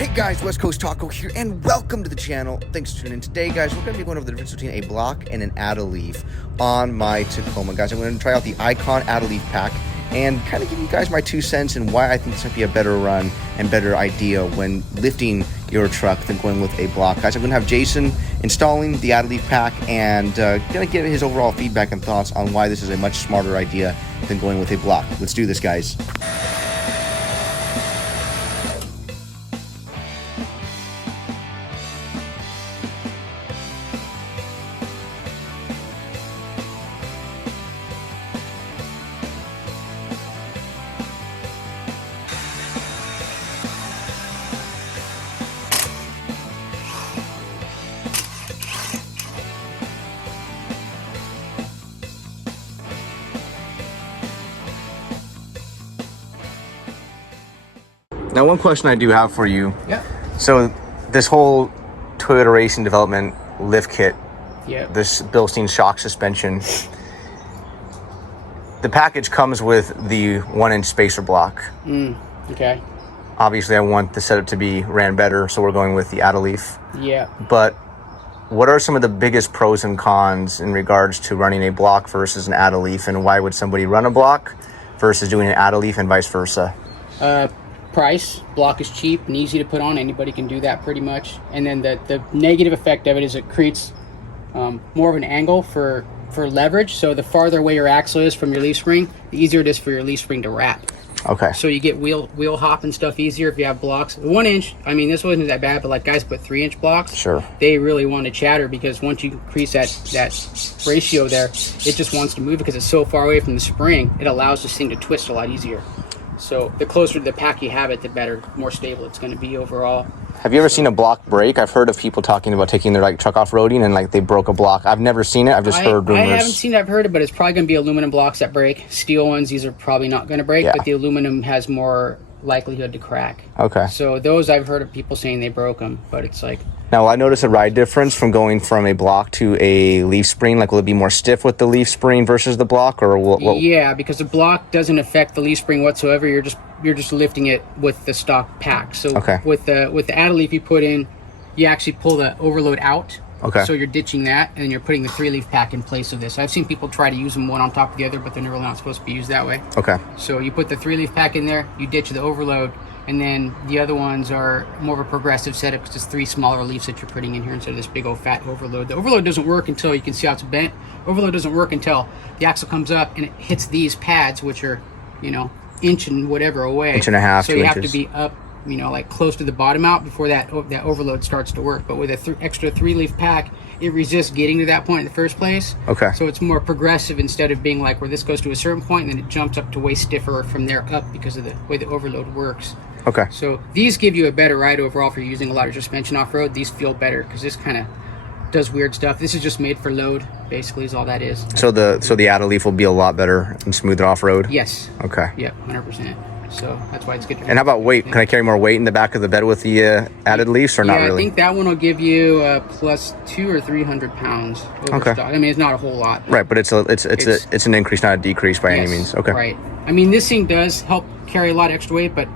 Hey guys, West Coast Taco here, and welcome to the channel. Thanks for tuning in. Today, guys, we're going to be going over the difference between a block and an AAL leaf on my Tacoma. Guys, I'm going to try out the Icon AAL leaf pack and kind of give you guys my 2 cents and why I think this might be a better run and better idea when lifting your truck than going with a block. Guys, I'm going to have Jason installing the AAL leaf pack and going to get his overall feedback and thoughts on why this is a much smarter idea than going with a block. Let's do this, guys. Now, one question I do have for you. Yeah. So, this whole Toyota Racing Development Lift Kit, this Bilstein shock suspension, the package comes with the 1-inch spacer block. Okay. Obviously, I want the setup to be ran better, so we're going with the AAL leaf. Yeah. But what are some of the biggest pros and cons in regards to running a block versus an AAL leaf, and why would somebody run a block versus doing an AAL leaf and vice versa? Price. Block is cheap and easy to put on. Anybody can do that pretty much. And then the negative effect of it is it creates more of an angle for leverage. So the farther away your axle is from your leaf spring, the easier it is for your leaf spring to wrap. Okay. So you get wheel hop and stuff easier if you have blocks. 1 inch, I mean, this wasn't that bad, but like guys put 3-inch blocks. Sure. They really want to chatter because once you increase that ratio there, it just wants to move because it's so far away from the spring. It allows this thing to twist a lot easier. So the closer to the pack you have it, the better, more stable it's going to be overall. Have you ever seen a block break? I've heard of people talking about taking their truck off-roading and they broke a block. I've never seen it. I've just heard rumors. I haven't seen it. I've heard it, but it's probably going to be aluminum blocks that break. Steel ones, these are probably not going to break, but the aluminum has more likelihood to crack. Okay. So those I've heard of people saying they broke them, but it's like... Now, will I notice a ride difference from going from a block to a leaf spring? Will it be more stiff with the leaf spring versus the block, or what? Yeah, because the block doesn't affect the leaf spring whatsoever. You're just lifting it with the stock pack. So with the AAL leaf you put in, you actually pull the overload out. Okay. So you're ditching that, and you're putting the 3-leaf pack in place of this. I've seen people try to use them one on top of the other, but they're really not supposed to be used that way. Okay. So you put the 3-leaf pack in there, you ditch the overload, and then the other ones are more of a progressive setup because it's 3 smaller leaves that you're putting in here instead of this big old fat overload. The overload doesn't work until you can see how it's bent. Overload doesn't work until the axle comes up and it hits these pads, which are, inch and whatever away. Inch and a half, so 2 you inches. have to be up, like close to the bottom out before that overload starts to work. But with a extra 3-leaf pack, it resists getting to that point in the first place. Okay. So it's more progressive instead of being like where this goes to a certain point and then it jumps up to way stiffer from there up because of the way the overload works. Okay. So these give you a better ride overall for using a lot of suspension off-road. These feel better because this kind of does weird stuff. This is just made for load, basically, is all that is. So the AAL leaf will be a lot better and smoother off-road? Yes. Okay. Yep, 100%. So that's why it's good. And how about weight? Can I carry more weight in the back of the bed with the added leaves, or not really? I think that one will give you plus 200 or 300 pounds over stock. I mean, it's not a whole lot. Right, but it's an increase, not a decrease by any means. Okay. Right. I mean, this thing does help carry a lot of extra weight, but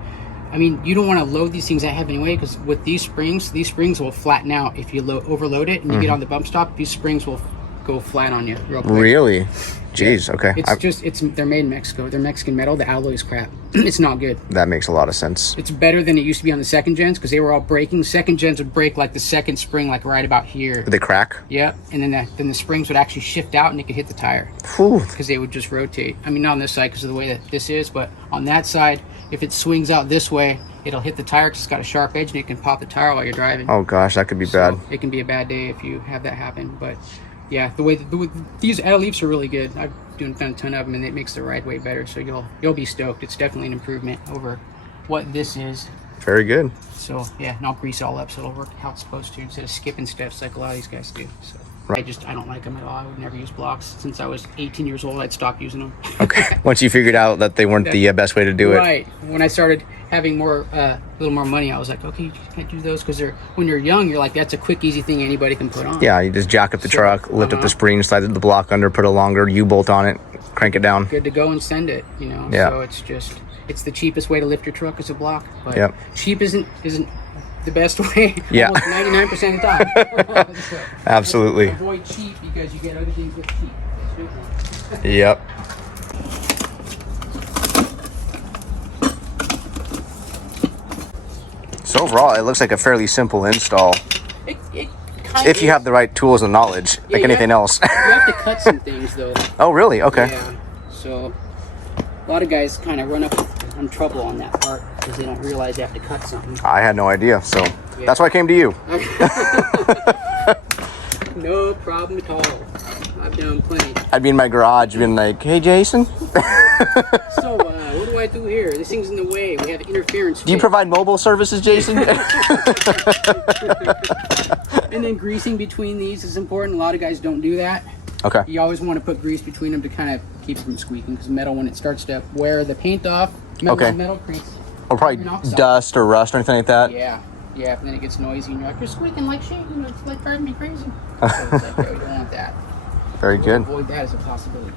I mean, you don't want to load these things that heavy anyway, because with these springs will flatten out if you overload it and you get on the bump stop. These springs will go flat on you real quick. Really? Jeez. Yeah. Okay. They're made in Mexico. They're Mexican metal. The alloy is crap. It's not good. That makes a lot of sense. It's better than it used to be on the second gens because they were all breaking. Second gens would break like the second spring, like right about here. Did they crack? Yeah, and then the springs would actually shift out and it could hit the tire. Because they would just rotate. I mean, not on this side because of the way that this is, but on that side, if it swings out this way, it'll hit the tire because it's got a sharp edge and it can pop the tire while you're driving. Oh gosh, that could be bad. It can be a bad day if you have that happen. But yeah, these AAL leafs are really good. I've done a ton of them, and it makes the ride way better. So you'll be stoked. It's definitely an improvement over what this is. Very good. So yeah, and I'll grease all up so it'll work how it's supposed to instead of skipping steps like a lot of these guys do. So. Right. I don't like them at all. I would never use blocks. Since I was 18 years old, I'd stopped using them. Okay. Once you figured out that they weren't the best way to do it. Right. When I started having a little more money, I was like, okay, you can't do those because when you're young, you're like, that's a quick, easy thing anybody can put on. Yeah, you just jack up the truck, lift up the spring, slide the block under, put a longer U-bolt on it, crank it down. Good to go and send it, Yeah. So it's the cheapest way to lift your truck is a block. But cheap isn't the best way. Yeah. Almost 99% of the time. So, Absolutely. avoid cheap because you get other things with cheap. Yep. So overall, it looks like a fairly simple install. It If you have the right tools and knowledge, like anything else. You have to cut some things though. Oh, really? Okay. Yeah. So a lot of guys kind of run up on trouble on that part because they don't realize they have to cut something. I had no idea, so that's why I came to you. No problem at all. I've done plenty. I'd be in my garage being like, hey, Jason. So, what do I do here? This thing's in the way. We have interference. Do you provide mobile services, Jason? And then greasing between these is important. A lot of guys don't do that. Okay. You always want to put grease between them to kind of keep it from squeaking, because metal, when it starts to wear the paint off, metal creates. Or probably dust or rust or anything like that. Yeah, and then it gets noisy, and you're like, you're squeaking like shit. You know, it's like driving me crazy. So it's like, yeah, we don't want that. Very good. Avoid that as a possibility.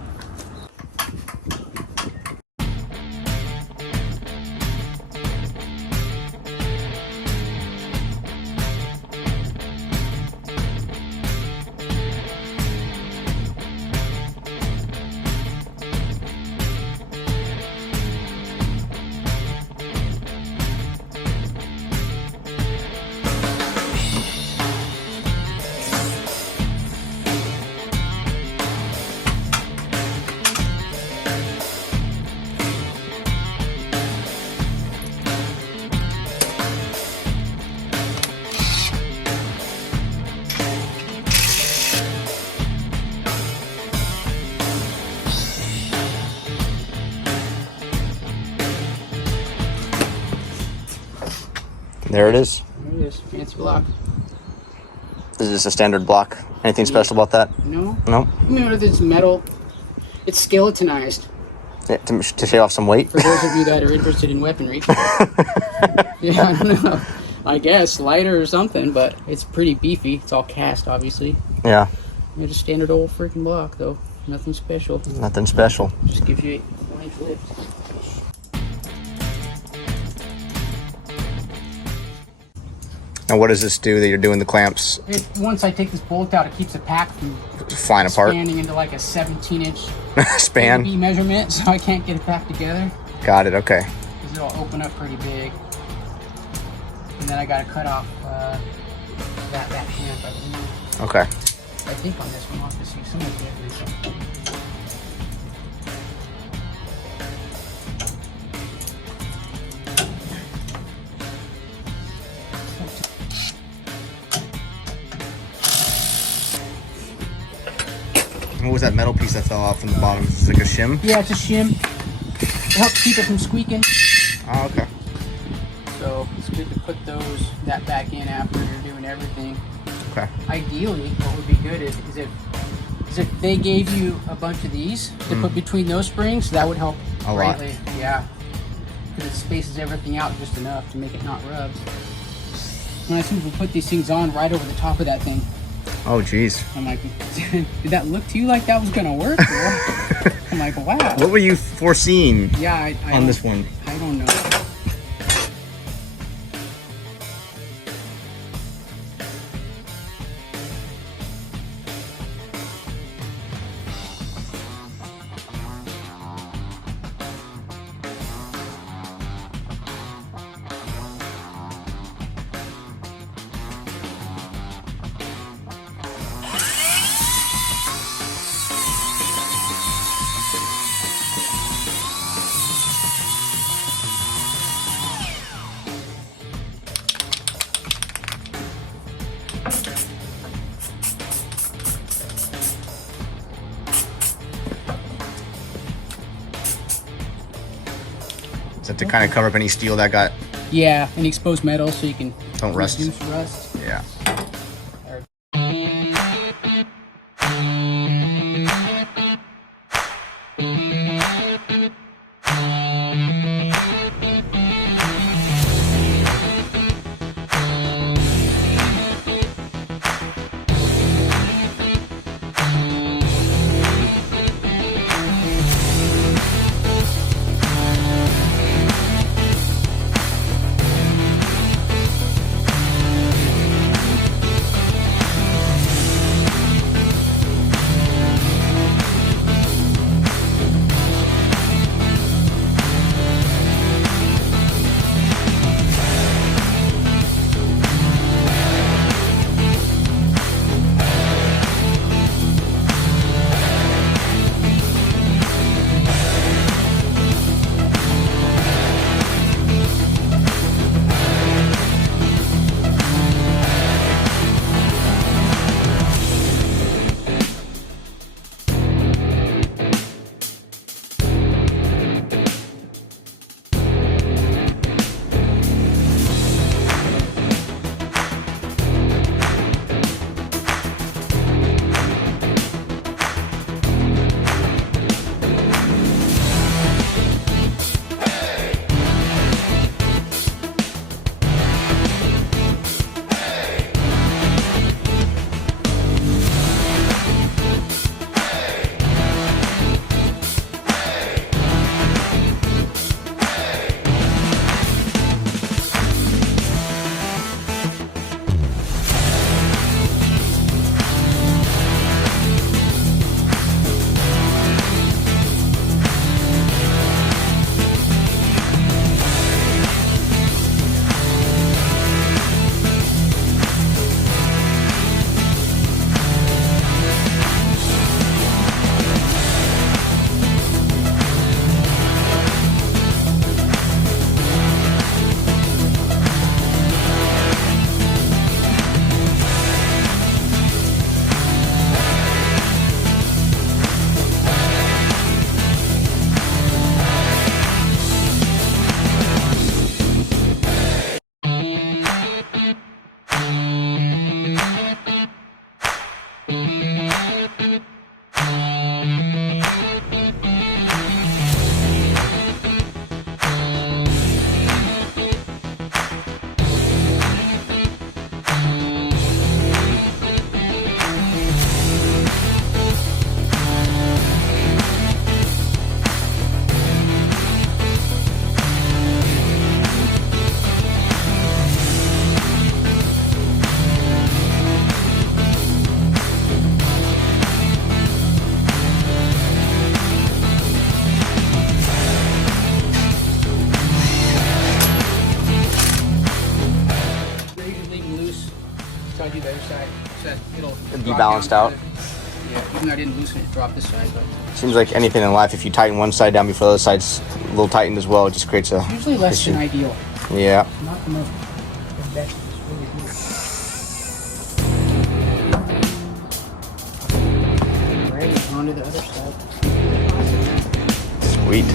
There it is. There it is. Fancy block. Is this a standard block? Anything special about that? No. No? I mean, it's metal. It's skeletonized. Yeah, to shave off some weight? For those of you that are interested in weaponry. Yeah, I don't know. I guess lighter or something, but it's pretty beefy. It's all cast, obviously. Yeah. It's a standard old freaking block, though. Nothing special. Nothing special. Just gives you a nice lift. And what does this do that you're doing the clamps? Once I take this bolt out, it keeps the pack from flying apart? Expanding into like a 17-inch span measurement, so I can't get it back together. Got it. Okay. Because it'll open up pretty big. And then I got to cut off that hand, I believe. Okay. I think on this one, I'll have to see some of the everything. What was that metal piece that fell off from the bottom? Is it like a shim? Yeah, it's a shim. It helps keep it from squeaking. Oh, okay. So it's good to put that back in after you're doing everything. Okay. Ideally, what would be good is if they gave you a bunch of these to put between those springs, that would help greatly. Yeah, because it spaces everything out just enough to make it not rub. When I see people put these things on right over the top of that thing. Oh, geez. I'm like, did that look to you like that was gonna work? I'm like, wow. What were you foreseeing? Yeah, on this one? I don't know. Is that to kind of cover up any steel that got... Yeah, and exposed metal so you can don't rust. reduce rust. Yeah. I do the other side, so that it'll It'd be drop balanced down out. Yeah, even though I didn't loosen it, drop this side, but Seems like anything in life, if you tighten one side down before the other side's a little tightened as well, it just creates a it's usually less issue. than ideal. Yeah. It's not the most the best, it's really good. Alright, on to the other side. Sweet.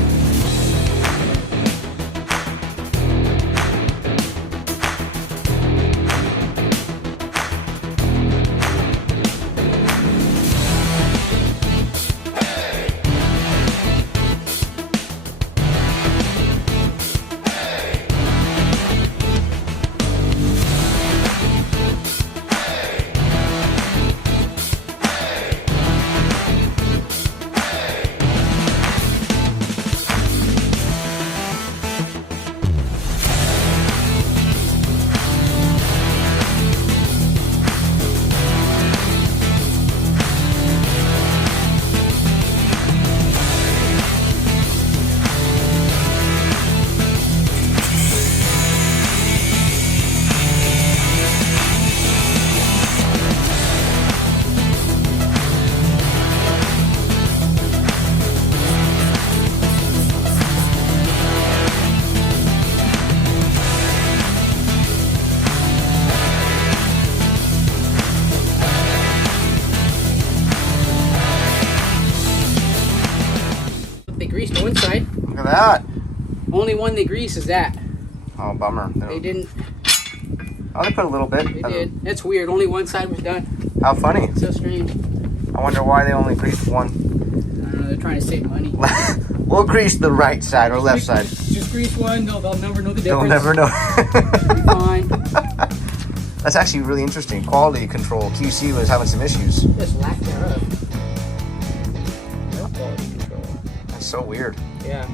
They greased one side. Look at that. Only one they grease is that. Oh, bummer. They didn't. Oh, they put a little bit. They did. That's weird. Only one side was done. How funny. It's so strange. I wonder why they only greased one. I don't know. They're trying to save money. We'll grease the right side or left side. Just grease one. They'll never know the difference. They'll never know. Fine. That's actually really interesting. Quality control. QC was having some issues. Just lack thereof. No quality control. That's so weird. Yeah.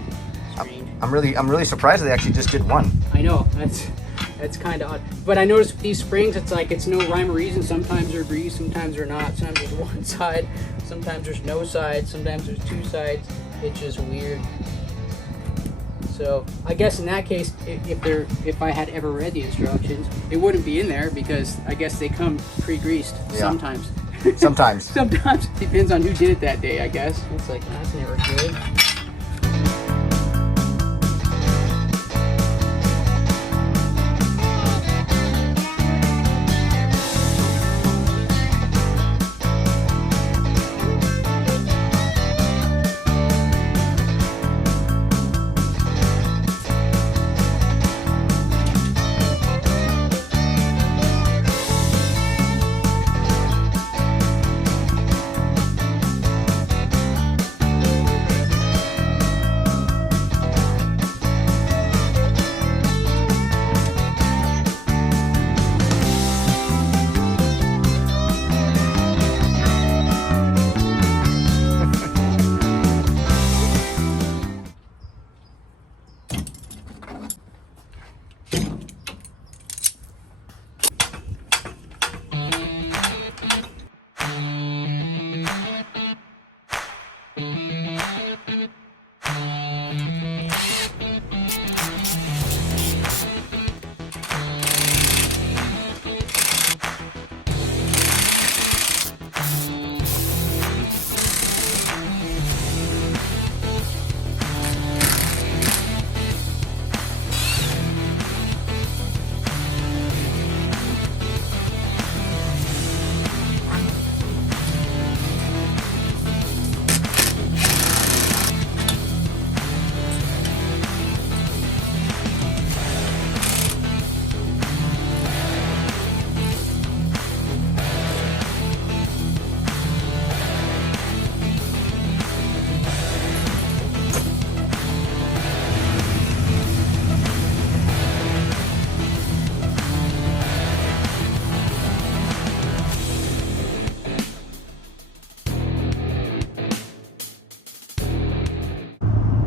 Strange. I'm really surprised they actually just did one. I know. That's kind of odd. But I noticed with these springs, it's like it's no rhyme or reason. Sometimes they're greased, sometimes they're not. Sometimes there's one side, sometimes there's no side, sometimes there's two sides. It's just weird. So I guess in that case, if I had ever read the instructions, it wouldn't be in there because I guess they come pre-greased sometimes. Sometimes. Sometimes depends on who did it that day. I guess it's like that's never good.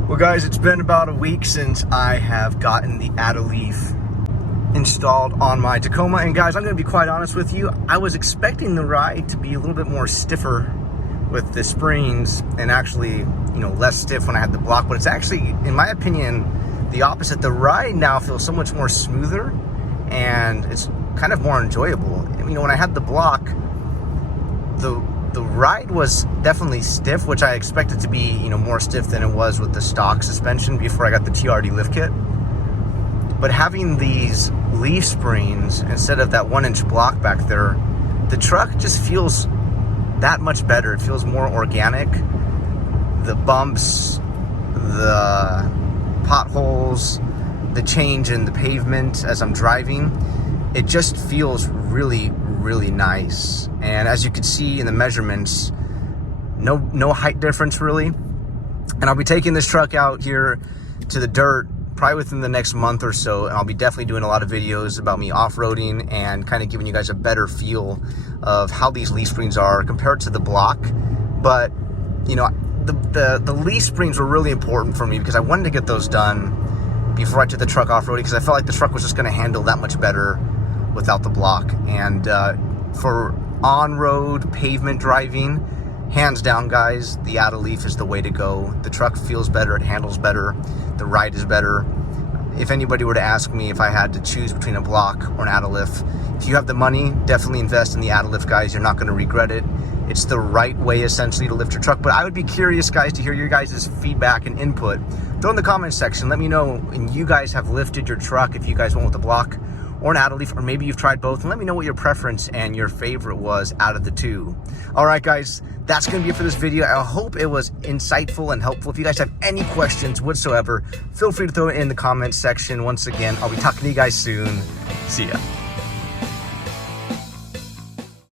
Well guys, it's been about a week since I have gotten the AAL Leaf installed on my Tacoma, and guys, I'm going to be quite honest with you, I was expecting the ride to be a little bit more stiffer with the springs and actually, you know, less stiff when I had the block, but it's actually, in my opinion, the opposite. The ride now feels so much more smoother and it's kind of more enjoyable. I mean, when I had the block, the ride was definitely stiff, which I expected to be, more stiff than it was with the stock suspension before I got the TRD Lift Kit. But having these leaf springs instead of that 1-inch block back there, the truck just feels that much better. It feels more organic. The bumps, the potholes, the change in the pavement as I'm driving, it just feels really, really nice. And as you can see in the measurements, no height difference really. And I'll be taking this truck out here to the dirt probably within the next month or so, and I'll be definitely doing a lot of videos about me off-roading and kind of giving you guys a better feel of how these leaf springs are compared to the block. But the leaf springs were really important for me because I wanted to get those done before I took the truck off-roading, because I felt like the truck was just going to handle that much better without the block. And for on-road pavement driving, hands down, guys, the AAL Leaf is the way to go. The truck feels better, it handles better, the ride is better. If anybody were to ask me if I had to choose between a block or an AAL Lift, if you have the money, definitely invest in the AAL Lift, guys. You're not going to regret it. It's the right way, essentially, to lift your truck. But I would be curious, guys, to hear your guys' feedback and input. Throw in the comments section. Let me know when you guys have lifted your truck, if you guys went with a block or an AAL Leaf, or maybe you've tried both, and let me know what your preference and your favorite was out of the two. All right, guys, that's going to be it for this video. I hope it was insightful and helpful. If you guys have any questions whatsoever, feel free to throw it in the comments section. Once again, I'll be talking to you guys soon. See ya.